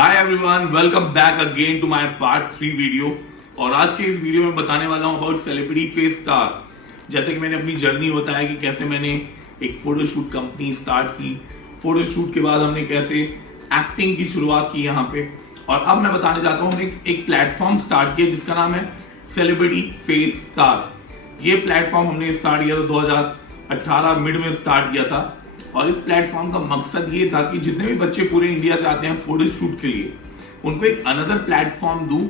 Hi everyone, welcome back again to my part 3 video. और आज के इस वीडियो में बताने वाला हूं अबाउट सेलिब्रिटी फेस स्टार। जैसे कि मैंने अपनी जर्नी बताया कि कैसे मैंने एक फोटोशूट कंपनी स्टार्ट की, फोटोशूट के बाद हमने कैसे एक्टिंग की शुरुआत की यहाँ पे, और अब मैं बताने जाता हूँ एक प्लेटफॉर्म स्टार्ट किया जिसका नाम है सेलिब्रिटी फेस स्टार। ये प्लेटफॉर्म हमने स्टार्ट किया था 2018 मिड में स्टार्ट किया था। और इस प्लेटफॉर्म का मकसद ये था कि जितने भी बच्चे पूरे इंडिया से आते हैं फोटो शूट के लिए, उनको एक अनदर प्लेटफॉर्म दूं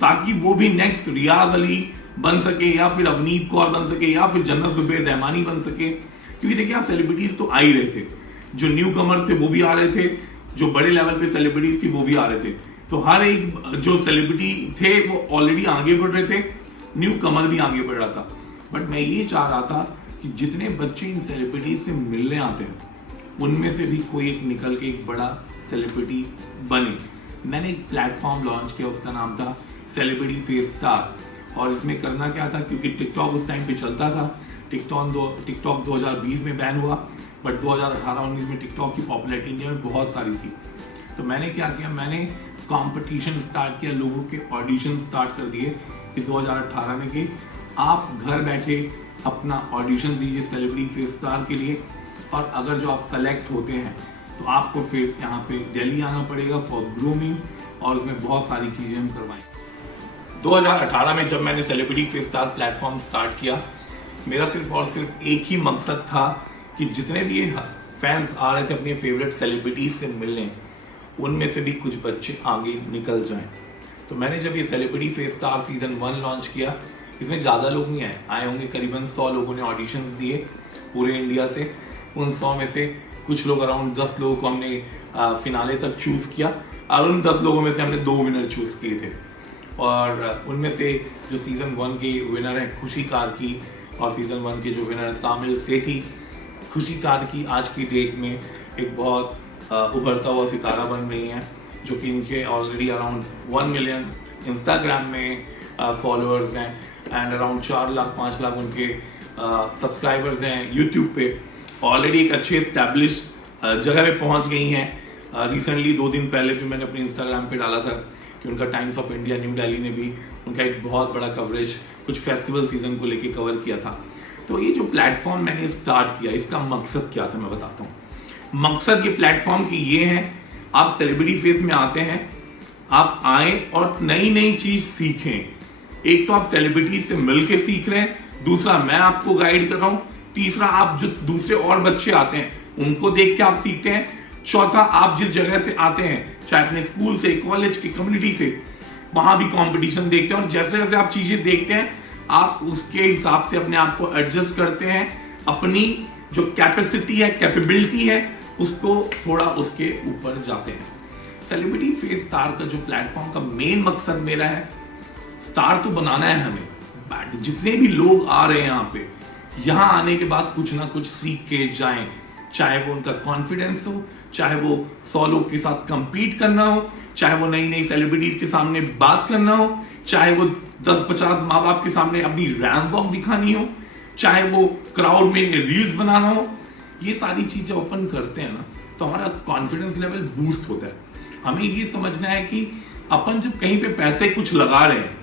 ताकि वो भी नेक्स्ट रियाज अली बन सके, या फिर अवनीत कौर बन सके, या फिर जन्नत जुबैर रहमानी बन सके। क्योंकि देखिए यहाँ सेलिब्रिटीज तो आ ही रहे थे, जो न्यू कमर्स थे वो भी आ रहे थे, जो बड़े लेवल पे सेलिब्रिटीज थी वो भी आ रहे थे। तो हर एक जो सेलिब्रिटी थे वो ऑलरेडी आगे बढ़ रहे थे, न्यू कमर भी आगे बढ़ रहा था। बट मैं ये चाह रहा था कि जितने बच्चे इन सेलिब्रिटी से मिलने आते हैं उनमें से भी कोई एक निकल के एक बड़ा सेलिब्रिटी बने। मैंने एक प्लेटफॉर्म लॉन्च किया, उसका नाम था सेलिब्रिटी फेस स्टार। और इसमें करना क्या था, क्योंकि टिकटॉक उस टाइम पे चलता था, टिकटॉक 2020 में बैन हुआ, बट 2018-19 में टिकटॉक की पॉपुलैरिटी इंडिया में बहुत सारी थी। तो मैंने क्या किया, मैंने कंपटीशन स्टार्ट किया, लोगों के ऑडिशन स्टार्ट कर दिए कि 2018 में कि आप घर बैठे अपना ऑडिशन दीजिए सेलिब्रिटी फेस स्टार के लिए, और अगर जो आप सेलेक्ट होते हैं तो आपको फिर यहाँ पे दिल्ली आना पड़ेगा फॉर ग्रूमिंग, और उसमें बहुत सारी चीजें हम करवाएंगे। 2018 में जब मैंने celebrity face star platform start किया, मेरा सिर्फ और सिर्फ एक ही मकसद था कि जितने भी फैंस आ रहे थे अपने फेवरेट सेलिब्रिटीज से मिलने, उनमें से भी कुछ बच्चे आगे निकल जाएं। तो मैंने जब ये celebrity face star season 1 launch किया, इसमें ज़्यादा लोग नहीं आए होंगे, करीबन 100 लोगों ने ऑडिशंस दिए पूरे इंडिया से। उन 100 में से कुछ लोग, अराउंड 10 लोगों को हमने फिनाले तक चूज किया, और उन 10 लोगों में से हमने 2 विनर चूज किए थे। और उनमें से जो सीजन 1 के विनर है खुशी कार्की, और सीजन 1 के जो विनर है सामिल सेठी। खुशी कार्की आज की डेट में एक बहुत उभरता हुआ सितारा बन रही हैं, जो कि इनके ऑलरेडी अराउंड 1 मिलियन इंस्टाग्राम में फॉलोअर्स हैं, एंड अराउंड 4 लाख 5 लाख उनके सब्सक्राइबर्स हैं यूट्यूब पे। ऑलरेडी एक अच्छे एस्टैब्लिश जगह पे पहुंच गई हैं। रिसेंटली 2 दिन पहले भी मैंने अपने इंस्टाग्राम पे डाला था कि उनका times of India new Delhi ने भी उनका एक बहुत बड़ा कवरेज कुछ फेस्टिवल सीजन को लेके कवर किया था। तो ये जो प्लेटफॉर्म मैंने स्टार्ट किया, इसका मकसद क्या था मैं बताता हूँ। मकसद ये प्लेटफॉर्म की ये है, आप सेलिब्रिटी फेस में आते हैं, आप आए और नई नई चीज सीखें। एक तो आप सेलिब्रिटीज से मिलके सीख रहे हैं, दूसरा मैं आपको गाइड कर रहा हूं, तीसरा आप जो दूसरे और बच्चे आते हैं उनको देख के आप सीखते हैं, चौथा आप जिस जगह से आते हैं, चाहे अपने स्कूल से, कॉलेज की कम्युनिटी से, वहां भी कंपटीशन देखते हैं, और जैसे जैसे आप चीजें देखते हैं आप उसके हिसाब से अपने आप को एडजस्ट करते हैं, अपनी जो कैपेसिटी है, कैपेबिलिटी है, उसको थोड़ा उसके ऊपर जाते हैं। सेलिब्रिटी फेस स्टार का जो प्लेटफॉर्म का मेन मकसद मेरा है, स्टार तो बनाना है हमें, बट जितने भी लोग आ रहे हैं यहाँ पे, यहाँ आने के बाद कुछ ना कुछ सीख के जाएं। चाहे वो उनका कॉन्फिडेंस हो, चाहे वो 100 लोग के साथ compete करना हो, चाहे वो नई नई सेलिब्रिटीज के सामने बात करना हो, चाहे वो 10-50 माँ बाप के सामने अपनी रैंप वॉक दिखानी हो, चाहे वो क्राउड में रील्स बनाना हो। ये सारी चीजें ओपन करते हैं ना, तो हमारा कॉन्फिडेंस लेवल बूस्ट होता है। हमें ये समझना है कि अपन जब कहीं पे पैसे कुछ लगा रहे हैं,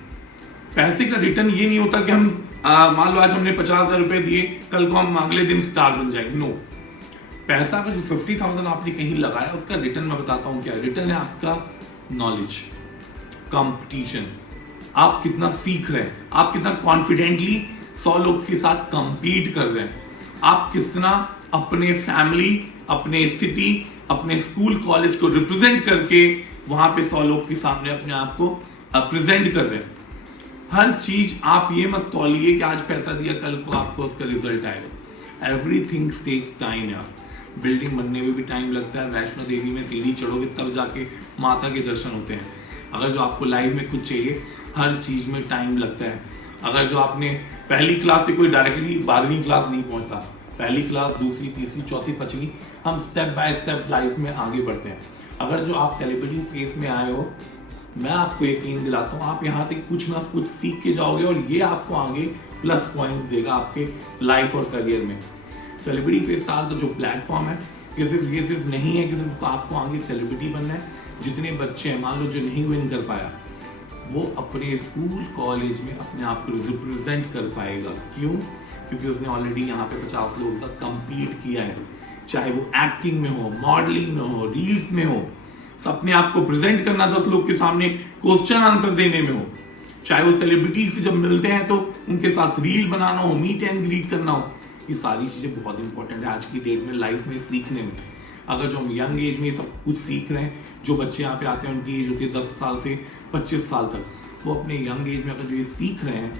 पैसे का रिटर्न ये नहीं होता कि हम मान लो आज हमने 50,000 रुपए दिए, कल को हम अगले दिन स्टार बन जाएंगे। नो, पैसा का जो 50,000 आपने कहीं लगाया, उसका रिटर्न मैं बताता हूं क्या रिटर्न है। आपका नॉलेज, कंपटीशन, आप कितना सीख रहे हैं, आप कितना कॉन्फिडेंटली 100 लोग के साथ कंपीट कर रहे हैं, आप कितना अपने फैमिली, अपने सिटी, अपने स्कूल कॉलेज को रिप्रेजेंट करके वहां पे 100 लोग के सामने अपने आप को प्रेजेंट कर रहे हैं। हर चीज आप ये मत तौलिए कि आज पैसा दिया कल को आपको उसका रिजल्ट आएगा। एवरीथिंग टेक टाइम यार। बिल्डिंग बनने में भी टाइम लगता है, वैष्णो देवी में सीढ़ी चढ़ोगे तब जाके माता के दर्शन होते हैं। अगर जो आपको लाइफ में कुछ चाहिए, हर चीज में टाइम लगता है। अगर जो आपने पहली क्लास से कोई डायरेक्टली 12वीं क्लास नहीं पहुंचता, पहली क्लास, दूसरी, तीसरी, चौथी, 5वीं, हम स्टेप बाय स्टेप लाइफ में आगे बढ़ते हैं। अगर जो आप सेलिब्रिटी फेस में आए हो, मैं आपको यकीन दिलाता हूँ आप यहाँ से कुछ ना कुछ सीख के जाओगे, और ये आपको आगे प्लस पॉइंट देगा आपके लाइफ और करियर में। सेलिब्रिटी फेस स्टार का जो प्लेटफॉर्म है, ये सिर्फ नहीं है कि सिर्फ आपको आगे सेलिब्रिटी बनना है, जितने बच्चे हैं मान लो जो नहीं विन कर पाया, वो अपने स्कूल कॉलेज में अपने आप को रिप्रेजेंट कर पाएगा। क्यों? क्योंकि उसने ऑलरेडी यहाँ पे 50 लोगों तक कंपीट किया है, चाहे वो एक्टिंग में हो, मॉडलिंग में हो, रील्स में हो, अपने आप को प्रेजेंट करना 10 लोग के सामने, क्वेश्चन आंसर देने में हो, चाहे वो सेलिब्रिटी से जब मिलते हैं तो उनके साथ रील बनाना हो, मीट एंड ग्रीट करना हो। ये सारी चीजें बहुत इंपॉर्टेंट है आज की डेट में, लाइफ में सीखने में। अगर जो हम यंग एज में सब कुछ सीख रहे हैं, जो बच्चे यहाँ पे आते हैं उनकी एज होती है 10 साल से 25 साल तक, वो अपने यंग एज में अगर जो ये सीख रहे हैं,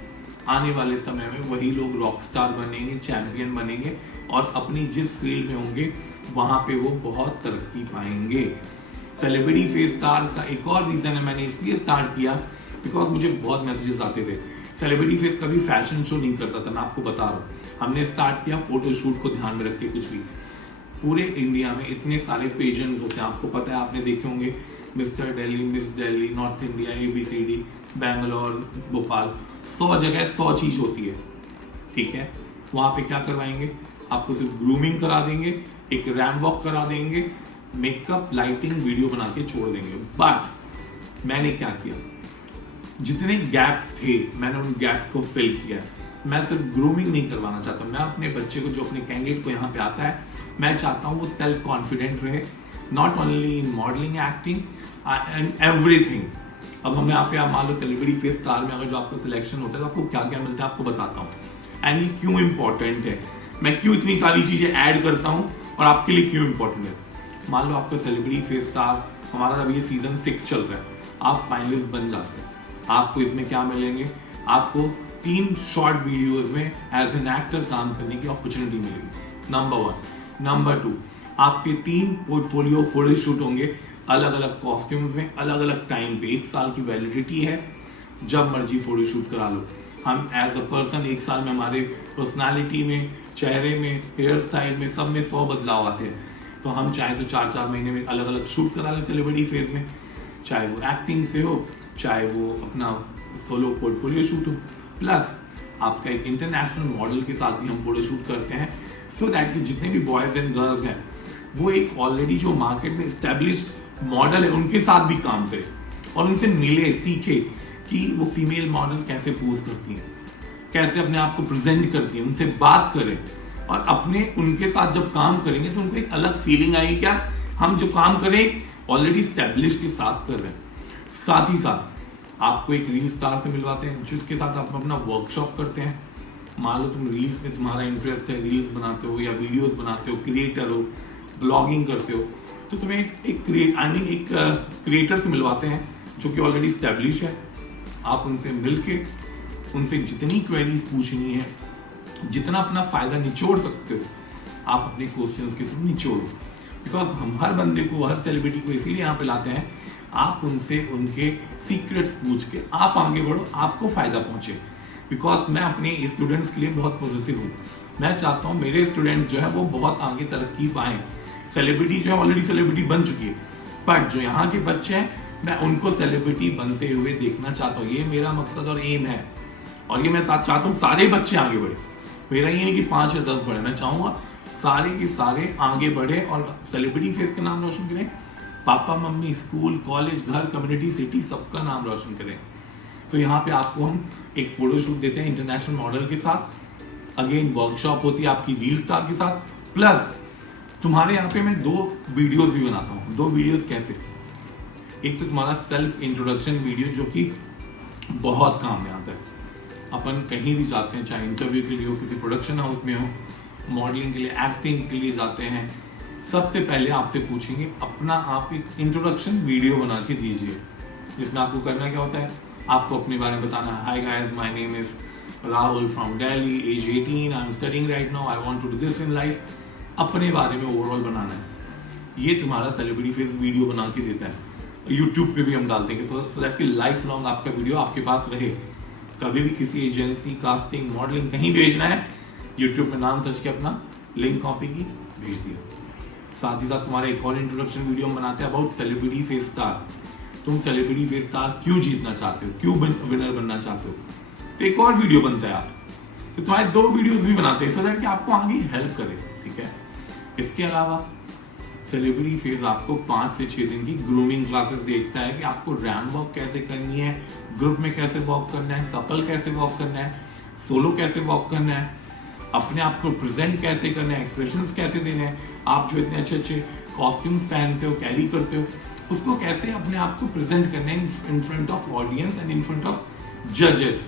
आने वाले समय में वही लोग रॉक स्टार बनेंगे, चैंपियन बनेंगे और अपनी जिस फील्ड में होंगे वहां पे वो बहुत तरक्की पाएंगे। सेलिब्रिटी फेस स्टार का एक और रीजन है, मैंने इसलिए स्टार्ट किया बिकॉज मुझे बहुत मैसेजेस आते थे। सेलिब्रिटी फेस कभी फैशन शो नहीं करता था, मैं आपको बता रहा हूँ। हमने स्टार्ट किया फोटोशूट को ध्यान में रख के। कुछ भी पूरे इंडिया में इतने सारे पेजेंट्स होते हैं, आपको पता है, आपने देखे होंगे mister Delhi, miss Delhi, north India, ABCD, Bangalore, Bhopal, 100 जगह 100 चीज होती है, ठीक है। वहां पे क्या करवाएंगे? आपको सिर्फ ग्रूमिंग करा देंगे, एक रैम वॉक करा देंगे, मेकअप, लाइटिंग, वीडियो बना के छोड़ देंगे। बट मैंने क्या किया, जितने गैप्स थे मैंने उन गैप्स को फिल किया। मैं सिर्फ ग्रूमिंग नहीं करवाना चाहता, मैं अपने बच्चे को, जो अपने कैंडिडेट को यहाँ पे आता है, मैं चाहता हूँ वो सेल्फ कॉन्फिडेंट रहे, not only in modelling, acting and everything. अब हम यहाँ पे, आप मान लो सेलिब्रिटी फेस स्टार में अगर जो आपका सिलेक्शन होता है तो आपको क्या क्या मिलता है आपको बताता हूँ, एंड ये क्यों इंपॉर्टेंट है, मैं क्यों इतनी सारी चीजें ऐड करता हूँ और आपके लिए क्यों इंपॉर्टेंट है। मान लो आपका सेलिब्रिटी फेस स्टार, हमारा अभी ये सीजन 6 चल रहा है, आप फाइनलिस्ट बन जाते हैं, आपको इसमें क्या मिलेंगे? आपको 3 शॉर्ट वीडियोस में एज एन एक्टर काम करने की अपॉर्चुनिटी मिलेगी, नंबर 1। नंबर 2, आपके 3 पोर्टफोलियो फोटोशूट होंगे अलग अलग कॉस्ट्यूम्स में, अलग अलग टाइम पे। 1 साल की वैलिडिटी है, जब मर्जी फोटोशूट करा लो। हम एज अ पर्सन 1 साल में हमारे पर्सनालिटी में, चेहरे में, हेयर स्टाइल में, सब में 100 बदलाव आते हैं। तो हम चाहे तो 4-4 महीने में अलग अलग शूट करा लें सेलिब्रिटी फेज में, चाहे वो एक्टिंग से हो, चाहे वो अपना सोलो पोर्टफोलियो शूट हो। प्लस आपका एक इंटरनेशनल मॉडल के साथ भी हम फोटो शूट करते हैं, सो दैट कि जितने भी बॉयज एंड गर्ल्स हैं वो एक ऑलरेडी जो मार्केट में एस्टेब्लिश्ड मॉडल है उनके साथ भी काम करे और उनसे मिले, सीखे कि वो फीमेल मॉडल कैसे पोज करती हैं, कैसे अपने आप को प्रेजेंट करती हैं, उनसे बात करें। और अपने उनके साथ जब काम करेंगे तो उनको एक अलग फीलिंग आएगी, क्या हम जो काम करें ऑलरेडी एस्टेब्लिश के साथ कर रहे हैं। साथ ही साथ आपको एक रील स्टार से मिलवाते हैं जिसके साथ आप अपना वर्कशॉप करते हैं। मान लो तुम रील्स में तुम्हारा इंटरेस्ट है, रील्स बनाते हो या वीडियोस बनाते हो, क्रिएटर हो, ब्लॉगिंग करते हो, तो तुम्हें एक क्रिएटर से मिलवाते हैं जो कि ऑलरेडी स्टैब्लिश है। आप उनसे मिलके उनसे जितनी क्वेरीज पूछनी है, जितना अपना फायदा निचोड़ सकते हो, आप अपने क्वेश्चंस के थ्रू निचोड़ो। बिकॉज हम हर बंदे को, हर सेलिब्रिटी को इसीलिए यहाँ पे लाते हैं, आप उनसे उनके सीक्रेट्स पूछ के आप आगे बढ़ो, आपको फायदा पहुंचे। बिकॉज मैं अपने स्टूडेंट्स के लिए बहुत पॉजिटिव हूँ, मैं चाहता हूँ मेरे स्टूडेंट्स जो है वो बहुत आगे तरक्की पाएं। सेलिब्रिटी जो है ऑलरेडी सेलिब्रिटी बन चुकी है, बट जो यहाँ के बच्चे हैं मैं उनको सेलिब्रिटी बनते हुए देखना चाहता हूँ। ये मेरा मकसद और एम है, और ये मैं चाहता हूँ सारे बच्चे आगे बढ़े। मेरा ये नहीं कि 5 या 10 बढ़े, मैं चाहूंगा सारे के सारे आगे बढ़े और सेलिब्रिटी फेस का नाम रोशन करें, पापा मम्मी, स्कूल, कॉलेज, घर, कम्युनिटी, सिटी, सबका नाम रोशन करें। तो यहाँ पे आपको हम एक फोटोशूट देते हैं इंटरनेशनल मॉडल के साथ, अगेन वर्कशॉप होती है आपकी रील स्टार के साथ, प्लस तुम्हारे यहाँ पे मैं 2 वीडियोस भी बनाता हूँ। 2 वीडियोस कैसे? एक तो तुम्हारा सेल्फ इंट्रोडक्शन वीडियो जो कि बहुत काम में आता है। अपन कहीं भी जाते हैं, चाहे इंटरव्यू के लिए हो, किसी प्रोडक्शन हाउस में हो, मॉडलिंग के लिए, एक्टिंग के लिए जाते हैं, सबसे पहले आपसे पूछेंगे अपना आप एक इंट्रोडक्शन वीडियो बना के दीजिए, जिसमें आपको करना क्या होता है, आपको अपने बारे में बताना है। Hi guys, my name is Rahul from Delhi, age 18, I am studying right now, I want to do this in life. अपने बारे में ओवरऑल बनाना है। ये तुम्हारा सेलिब्रिटी फेस वीडियो बना के देता है। यूट्यूब पे भी हम डाल देंगे सो दैट कि लाइफ लॉन्ग आपका वीडियो आपके पास रहे। कभी भी किसी एजेंसी, कास्टिंग, मॉडलिंग कहीं भेजना है, यूट्यूब में नाम सर्च के अपना लिंक कॉपी की भेज दिया। साथ ही साथ तुम्हारा एक और इंट्रोडक्शन वीडियो हम बनाते हैं अबाउट सेलिब्रिटी फेस स्टार। तुम सेलिब्रिटी फेस स्टार क्यों जीतना चाहते हो, क्यों विनर बनना चाहते हो, तो एक और वीडियो बनता है आप, तो तुम्हारे 2 वीडियोस भी बनाते हैं सो दैट कि आपको आगे हेल्प करे। ठीक है। इसके अलावा सेलिब्रिटी फेज आपको 5 से 6 दिन की ग्रूमिंग क्लासेस देखता है कि आपको रैम वॉक कैसे करनी है, ग्रुप में कैसे वॉक करना है, कपल कैसे वॉक करना है, सोलो कैसे वॉक करना है, अपने आप को प्रेजेंट कैसे करना है, एक्सप्रेशंस कैसे देने हैं, आप जो इतने अच्छे अच्छे कॉस्ट्यूम्स पहनते हो, कैरी करते हो, उसको कैसे अपने आप को प्रेजेंट करना है in front of audience and in front of जजेस।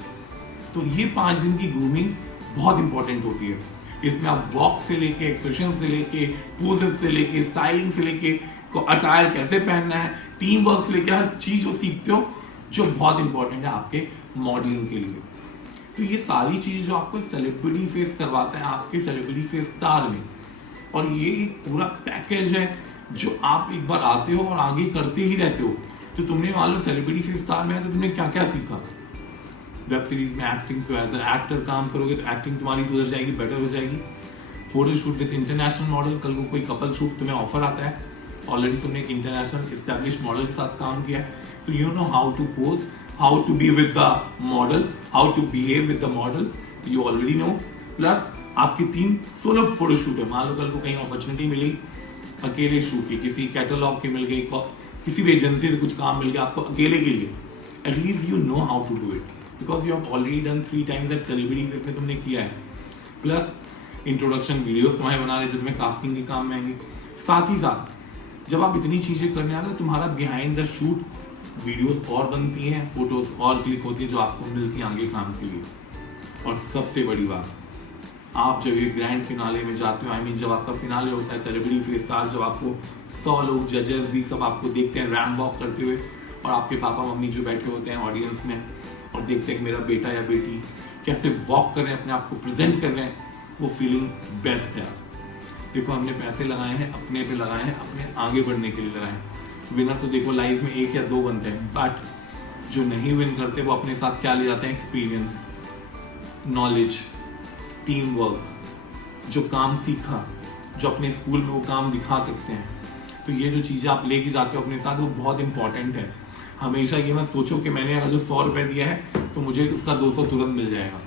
तो ये 5 दिन की ग्रूमिंग बहुत इंपॉर्टेंट होती है। इसमें आप वॉक से लेके, एक्सप्रेशन से लेके, पोजेस से लेके, स्टाइलिंग से लेके, अटायर कैसे पहनना है, टीम वर्क से लेके हर चीज वो सीखते हो जो बहुत इंपॉर्टेंट है आपके मॉडलिंग के लिए। तो ये सारी चीज जो आपको सेलिब्रिटी फेस करवाता है आपके सेलिब्रिटी फेस स्टार में, और ये एक पूरा पैकेज है जो आप एक बार आते हो और आगे करते ही रहते हो। तो तुमने मान लो सेलिब्रिटी फेस स्टार में है तो तुमने क्या क्या सीखा, वेब सीरीज में एक्टिंग तो एज एक्टर काम करोगे तो एक्टिंग तुम्हारी सुधर जाएगी, बेटर हो जाएगी। Photo shoot with international model, कल को कोई कपल शूट तुम्हें ऑफर आता है, ऑलरेडी तुमने एक इंटरनेशनल एस्टैब्लिश मॉडल के साथ काम किया है, तो you know how to pose, how to be with the model, how to behave with the model, you already know. Plus आपकी 3 सोलो फोटो शूट है, मान लो कल को कहीं अपॉर्चुनिटी मिली अकेले शूट की, किसी कैटलॉग की मिल गई, किसी भी एजेंसी से कुछ काम मिल गया आपको अकेले के लिए, at least you know how to do it because you have already done 3 times at celebrity face में तुमने किया है। प्लस इंट्रोडक्शन वीडियोस तुम्हारे बना रहे जो तुम्हें कास्टिंग के काम में आएंगे। साथ ही साथ जब आप इतनी चीजें करने आ रहे हो तुम्हारा बिहाइंड द शूट वीडियोस और बनती हैं, फोटोज और क्लिक होती है जो आपको मिलती है आगे काम के लिए। और सबसे बड़ी बात, आप जब ये ग्रैंड फिनाले में जाते हो, आई मीन जब आपका फिनाले होता है सेलिब्रिटी फेस स्टार, जब आपको 100 लोग जजेस भी सब आपको देखते हैं रैम वॉक करते हुए, और आपके पापा मम्मी जो बैठे होते हैं ऑडियंस में और देखते हैं कि मेरा बेटा या बेटी कैसे वॉक कर रहे हैं, अपने आप को प्रेजेंट कर रहे हैं, वो फीलिंग बेस्ट है। देखो हमने पैसे लगाए हैं, अपने पे लगाए हैं, अपने आगे बढ़ने के लिए लगाए हैं। विनर तो देखो लाइफ में 1 या 2 बनते हैं, बट जो नहीं विन करते वो अपने साथ क्या ले जाते हैं, एक्सपीरियंस, नॉलेज, टीम वर्क, जो काम सीखा, जो अपने स्कूल में वो काम दिखा सकते हैं। तो ये जो चीज़ें आप लेके जाते हो अपने साथ वो बहुत इंपॉर्टेंट है। हमेशा ये मत सोचो कि मैंने अगर जो 100 रुपए दिया है तो मुझे उसका 200 तुरंत मिल जाएगा।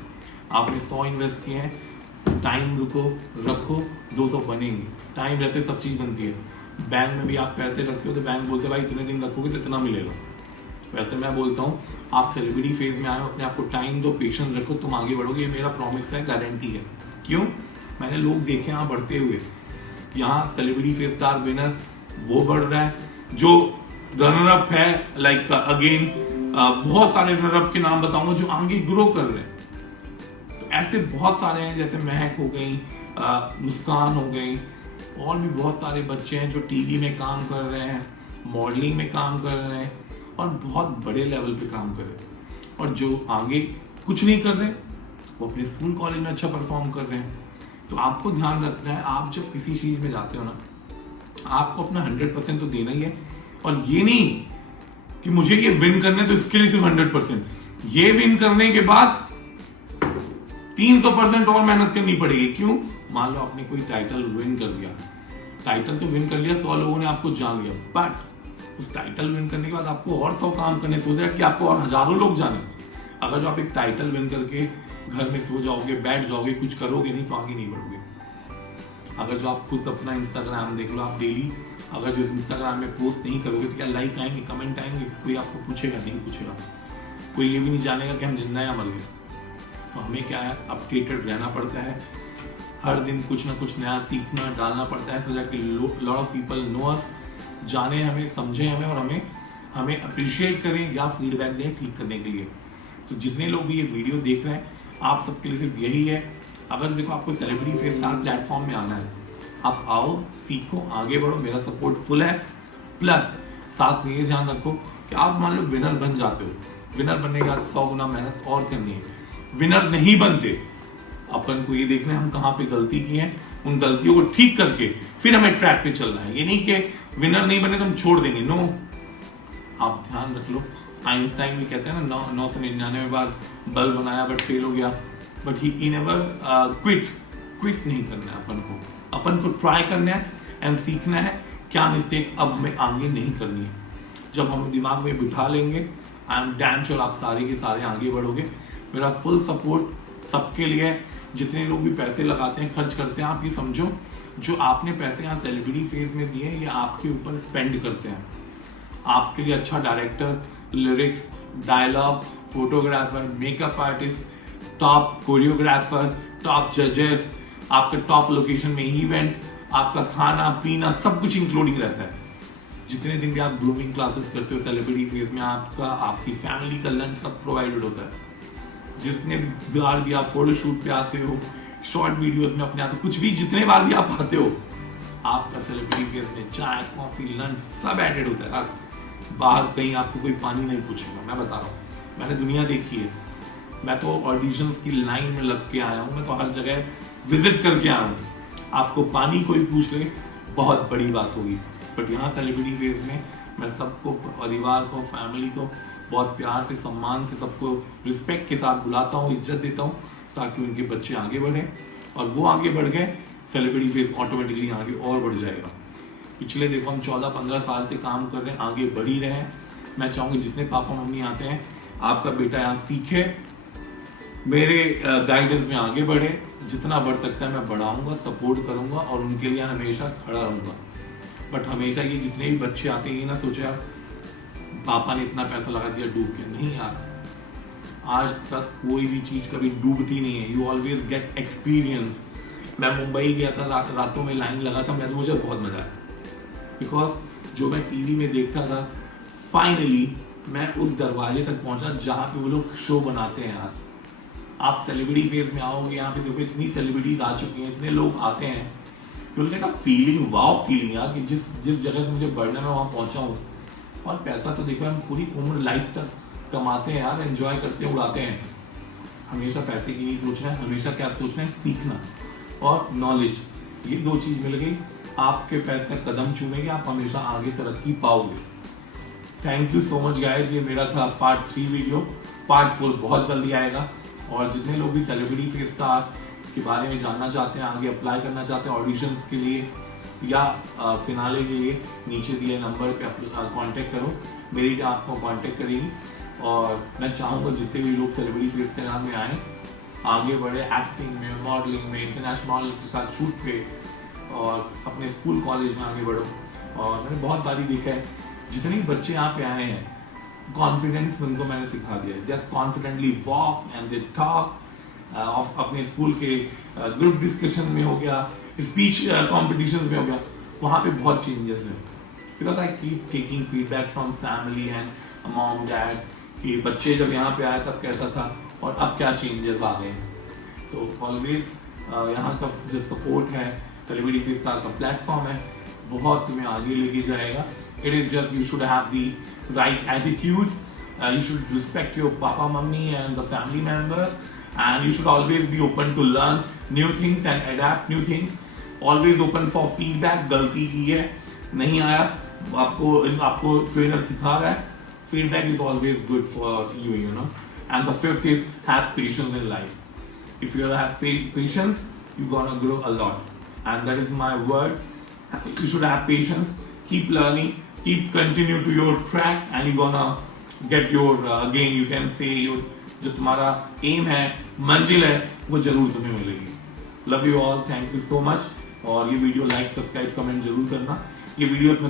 आपने 100 इन्वेस्ट किए हैं, टाइम रखो 200 बनेंगे। टाइम रहते सब चीज़ बनती है। बैंक में भी आप पैसे रखते हो तो बैंक बोलते भाई इतने दिन रखोगे तो इतना मिलेगा। वैसे मैं बोलता हूँ आप सेलिब्रिटी फेज में आए हो, अपने आप को टाइम दो, पेशेंस रखो, तुम आगे बढ़ोगे, ये मेरा प्रॉमिस है, गारंटी है। क्यों? मैंने लोग देखे यहाँ बढ़ते हुए। यहाँ सेलिब्रिटी फेज स्टार विनर वो बढ़ रहा है, जो रनर अप है लाइक अगेन बहुत सारे रनर अप के नाम बताऊंगा जो आगे ग्रो कर रहे हैं। तो ऐसे बहुत सारे हैं, जैसे महक हो गई, मुस्कान हो गई, और भी बहुत सारे बच्चे हैं जो टीवी में काम कर रहे हैं, मॉडलिंग में काम कर रहे हैं और बहुत बड़े लेवल पे काम कर रहे हैं। और जो आगे कुछ नहीं कर रहे वो अपने स्कूल कॉलेज में अच्छा परफॉर्म कर रहे हैं। तो आपको ध्यान रखना है, आप जब किसी चीज में जाते हो ना, आपको अपना 100% तो देना ही है। और ये नहीं कि मुझे ये विन करना है तो इसके लिए सिर्फ 100%, ये विन करने के बाद 300% और मेहनत करनी पड़ेगी। क्यों? मान लो आपने कोई टाइटल विन कर लिया, टाइटल तो विन कर लिया, 100 लोगों ने आपको जान लिया, बट उस टाइटल विन करने के बाद आपको और 100 काम करने, सोचा कि आपको और हजारों लोग जाने। अगर जो आप एक टाइटल विन करके घर में सो जाओगे, बैठ जाओगे, कुछ करोगे नहीं तो आगे नहीं बढ़ोगे। अगर जो आप खुद अपना इंस्टाग्राम देख लो, आप डेली अगर जो इंस्टाग्राम में पोस्ट नहीं करोगे तो क्या लाइक आएंगे, कमेंट आएंगे? कोई आपको पूछेगा नहीं, पूछेगा कोई ये भी नहीं जानेगा कि हम जिंदा या मर गए। तो हमें क्या है, अपडेटेड रहना पड़ता है, हर दिन कुछ ना कुछ नया सीखना डालना पड़ता है, so that lot of people know us, जाने हमें, समझे हमें और हमें अप्रिशिएट करें या फीडबैक दें ठीक करने के लिए। तो जितने लोग भी ये वीडियो देख रहे हैं, आप सबके लिए सिर्फ यही है, अगर देखो आपको सेलिब्रिटी फेस स्टार प्लेटफॉर्म में आना है, आप आओ, सीखो, आगे बढ़ो, मेरा सपोर्ट फुल है। प्लस साथ में ये ध्यान रखो कि आप मान लो विनर बन जाते हो, विनर बनने के बाद 100 गुना मेहनत और करनी है। विनर नहीं बनते, अपन को ये देखना है हम कहाँ पे गलती की है, उन गलतियों को ठीक करके फिर हमें ट्रैक पे चलना है। ये नहीं कि विनर नहीं बने तो हम छोड़ देंगे, नो। आप ध्यान रख लो, आइंस्टाइन भी कहते हैं ना, 999 बार बल्ब बनाया बट फेल हो गया, बट ही नेवर क्विट नहीं करना है। अपन को ट्राई करना है एंड सीखना है क्या मिस्टेक अब हमें आगे नहीं करनी है। जब हम दिमाग में बिठा लेंगे, आई एम डैम श्योर आप सारे के सारे आगे बढ़ोगे। मेरा फुल सपोर्ट सबके लिए, जितने लोग भी पैसे लगाते हैं, खर्च करते हैं, आप ये समझो जो आपने पैसे यहाँ सेलिब्रिटी फेज में दिए ये आपके ऊपर स्पेंड करते हैं। आपके लिए अच्छा director, lyrics, dialogue, photographer, makeup artist, top choreographer, top जजेस, आपका टॉप लोकेशन में इवेंट, आपका खाना पीना सब कुछ इंक्लूडिंग रहता है। जितने दिन भी आप ग्रूमिंग क्लासेस करते हो सेलिब्रिटी फेज में, आपका आपकी फैमिली का लंच सब प्रोवाइडेड होता है। जितने बार भी आप फोटोशूट पे आते हो, शॉर्ट वीडियोस में अपने आते हो, कुछ भी जितने बार भी आप आते हो, आपका सेलिब्रिटी फेज में चाय, कॉफी, लंच सब एडेड होता है। बाहर कहीं आपको कोई पानी नहीं पूछेगा, मैं बता रहा हूँ, मैंने दुनिया देखी है। मैं तो ऑडिशंस की लाइन में लग के आया हूँ, मैं तो हर जगह विजिट करके आया हूँ। आपको पानी कोई पूछ ले बहुत बड़ी बात होगी, बट यहाँ सेलिब्रिटी फेज में मैं सबको, परिवार को, फैमिली को बहुत प्यार से, सम्मान से, सबको रिस्पेक्ट के साथ बुलाता हूँ, इज्जत देता हूँ, ताकि उनके बच्चे आगे बढ़ें। और वो आगे बढ़ गए, सेलिब्रिटी फेज ऑटोमेटिकली आगे और बढ़ जाएगा। पिछले देखो हम 14-15 साल से काम कर रहे हैं, आगे बढ़ ही रहे हैं। मैं चाहूँगा जितने पापा मम्मी आते हैं, आपका बेटा यहाँ सीखे, मेरे गाइडेंस में आगे बढ़े, जितना बढ़ सकता है मैं बढ़ाऊंगा, सपोर्ट करूंगा और उनके लिए हमेशा खड़ा रहूंगा। बट हमेशा ये जितने भी बच्चे आते हैं ये ना सोचे यार पापा ने इतना पैसा लगा दिया डूब के, नहीं यार, आज तक कोई भी चीज कभी डूबती नहीं है। You always get experience. मैं मुंबई गया था, रातों में लाइन लगा था, मुझे बहुत मजा आया, बिकॉज जो मैं टीवी में देखता था, फाइनली मैं उस दरवाजे तक पहुंचा जहाँ पे वो लोग शो बनाते हैं। यार आप सेलिब्रिटी फेज में आओगे, यहाँ पे देखो इतनी सेलिब्रिटीज आ चुकी हैं, इतने लोग आते हैं, you will get a feeling, wow feeling यार, कि जिस जगह से मुझे बढ़ना है वहाँ पहुंचा हूँ। और पैसा तो देखो हम पूरी उम्र लाइफ तक कमाते हैं यार, एंजॉय करते हैं, उड़ाते हैं। हमेशा पैसे की नहीं सोचना है, हमेशा क्या सोचना है, सीखना और नॉलेज। ये दो चीज मिल गई, आपके पैसे कदम चूमेंगे, आप हमेशा आगे तरक्की पाओगे। Thank you so much guys, ये मेरा था पार्ट 3 वीडियो। पार्ट 4 बहुत जल्दी आएगा। और जितने लोग भी सेलिब्रिटी फेज स्टार के बारे में जानना चाहते हैं, आगे अप्लाई करना चाहते हैं ऑडिशंस के लिए या फिनाले के लिए, नीचे दिए नंबर पे कांटेक्ट करो, मेरी टीम आपको कांटेक्ट करेगी। और मैं चाहूँगा जितने भी लोग सेलिब्रिटी फेज स्टार में आए, आगे बढ़े एक्टिंग में, मॉडलिंग में, इंटरनेशनल मॉडल के साथ शूट पे, और अपने स्कूल कॉलेज में आगे बढ़ो। और मैंने बहुत बारी देखा है जितने भी बच्चे यहाँ पे आए हैं, कॉन्फिडेंस उनको मैंने सिखा दिया है। They are confidently walk and they talk. अपने स्कूल के ग्रुप डिस्कशन में हो गया, स्पीच कॉम्पिटिशन में हो गया, वहाँ पे बहुत चेंजेस हैं। Because I keep taking feedback from family and mom dad कि बच्चे जब यहाँ पे आए तब कैसा था और अब क्या चेंजेस आ गए हैं। तो ऑलवेज यहाँ का जो सपोर्ट है, सेलिब्रिटी फेज स्टार का प्लेटफॉर्म है, बहुत तुम्हें आगे लेके जाएगा। It is just you should have the right attitude. You should respect your papa, mummy, and the family members, and you should always be open to learn new things and adapt new things. Always open for feedback. गलती की है, नहीं आया, आपको trainer सिखा रहा है, feedback is always good for you, you know. And the 5th is have patience in life. If you have patience, you're gonna grow a lot. And that is my word. You should have patience. Keep learning. Keep continue to your track and you gonna get your again you can say your जो तुम्हारा M है, मंजिल है, वो जरूर तुम्हें मिलेगी। Love you all, thank you so much. और ये वीडियो लाइक, सब्सक्राइब, कमेंट जरूर करना। ये वीडियोस में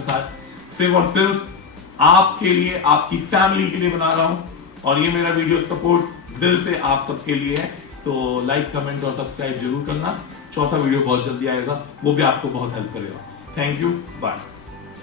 सिर्फ और सिर्फ आपके लिए, आपकी फैमिली के लिए बना रहा हूँ, और ये मेरा वीडियो सपोर्ट दिल से आप सबके लिए है। तो लाइक, कमेंट और सब्सक्राइब जरूर करना। चौथा वीडियो बहुत जल्दी आएगा, वो भी आपको बहुत हेल्प करेगा। Thank you, bye.